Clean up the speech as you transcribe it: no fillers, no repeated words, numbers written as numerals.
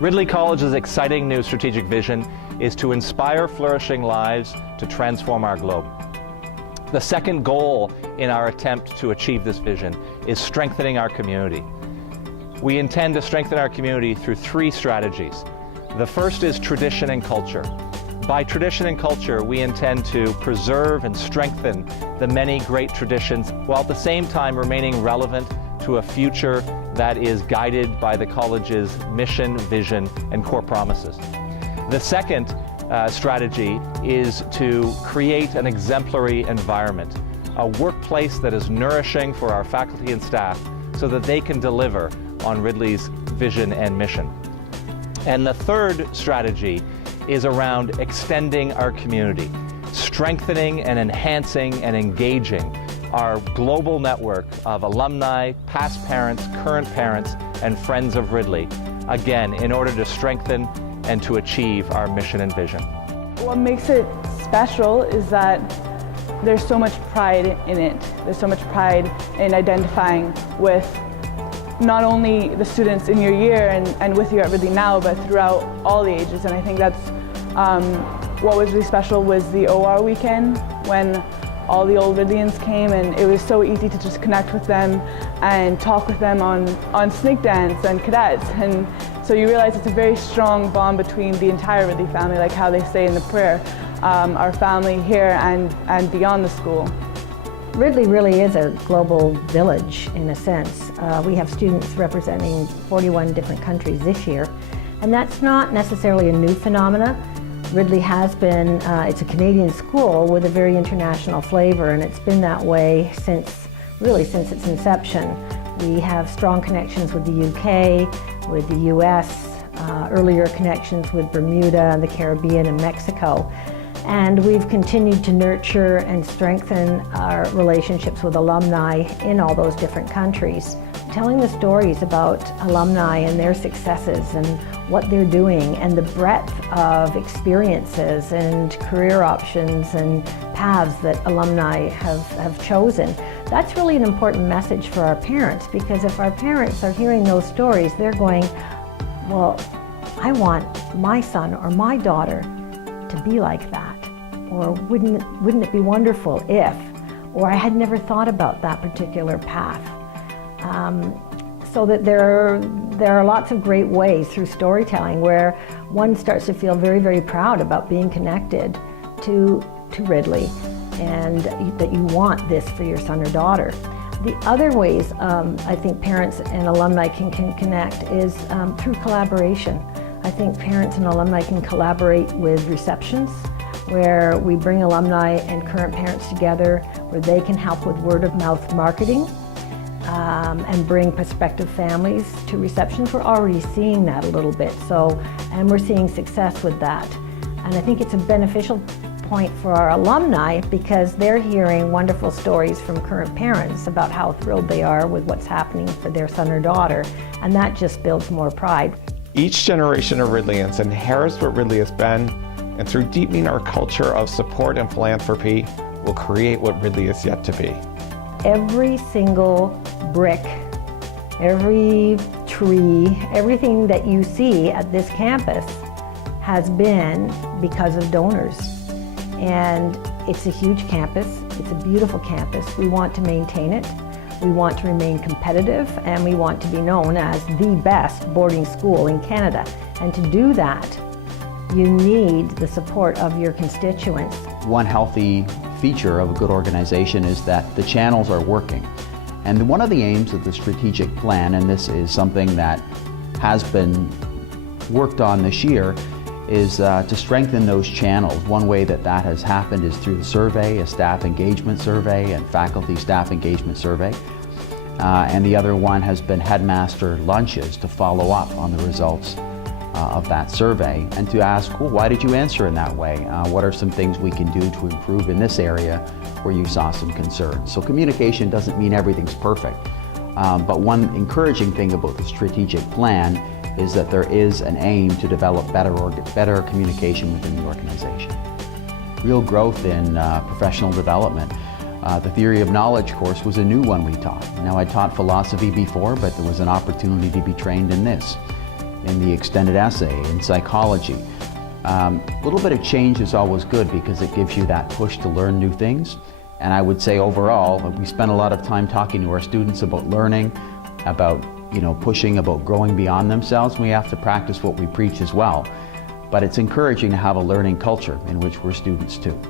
Ridley College's exciting new strategic vision is to inspire flourishing lives to transform our globe. The second goal in our attempt to achieve this vision is strengthening our community. We intend to strengthen our community through three strategies. The first is tradition and culture. By tradition and culture, we intend to preserve and strengthen the many great traditions while at the same time remaining relevant to a future that is guided by the college's mission, vision, and core promises. The second strategy is to create an exemplary environment, a workplace that is nourishing for our faculty and staff so that they can deliver on Ridley's vision and mission. And the third strategy is around extending our community, strengthening and enhancing and engaging our global network of alumni, past parents, current parents, and friends of Ridley, again, in order to strengthen and to achieve our mission and vision. What makes it special is that there's so much pride in it. There's so much pride in identifying with not only the students in your year and with you at Ridley now, but throughout all the ages. And I think that's what was really special was the OR weekend when all the old Ridleyans came, and it was so easy to just connect with them and talk with them on snake dance and cadets. And so you realize it's a very strong bond between the entire Ridley family, like how they say in the prayer, our family here and beyond the school. Ridley really is a global village in a sense. We have students representing 41 different countries this year, and that's not necessarily a new phenomena. Ridley has been, it's a Canadian school with a very international flavor, and it's been that way since its inception. We have strong connections with the UK, with the US, earlier connections with Bermuda and the Caribbean and Mexico. And we've continued to nurture and strengthen our relationships with alumni in all those different countries. Telling the stories about alumni and their successes and what they're doing and the breadth of experiences and career options and paths that alumni have chosen. That's really an important message for our parents, because if our parents are hearing those stories, they're going, well, I want my son or my daughter to be like that. Or wouldn't it be wonderful if, or I had never thought about that particular path. So that there are lots of great ways through storytelling where one starts to feel very, very proud about being connected to Ridley and that you want this for your son or daughter. The other ways I think parents and alumni can connect is through collaboration. I think parents and alumni can collaborate with receptions where we bring alumni and current parents together, where they can help with word-of-mouth marketing and bring prospective families to receptions. We're already seeing that a little bit, and we're seeing success with that. And I think it's a beneficial point for our alumni because they're hearing wonderful stories from current parents about how thrilled they are with what's happening for their son or daughter, and that just builds more pride. Each generation of Ridleyans inherits what Ridley has been, and through deepening our culture of support and philanthropy, will create what Ridley is yet to be. Every single brick, every tree, everything that you see at this campus has been because of donors. And it's a huge campus, it's a beautiful campus. We want to maintain it, we want to remain competitive, and we want to be known as the best boarding school in Canada. And to do that, you need the support of your constituents. One healthy feature of a good organization is that the channels are working. And one of the aims of the strategic plan, and this is something that has been worked on this year, is to strengthen those channels. One way that has happened is through the survey, a staff engagement survey and faculty staff engagement survey. And the other one has been headmaster lunches to follow up on the results of that survey and to ask, well, why did you answer in that way? What are some things we can do to improve in this area where you saw some concerns? So communication doesn't mean everything's perfect, but one encouraging thing about the strategic plan is that there is an aim to develop better communication within the organization. Real growth in professional development. The theory of knowledge course was a new one we taught. Now, I taught philosophy before, but there was an opportunity to be trained in this, in the extended essay, in psychology. A little bit of change is always good because it gives you that push to learn new things. And I would say overall, we spend a lot of time talking to our students about learning, about pushing, about growing beyond themselves. We have to practice what we preach as well. But it's encouraging to have a learning culture in which we're students too.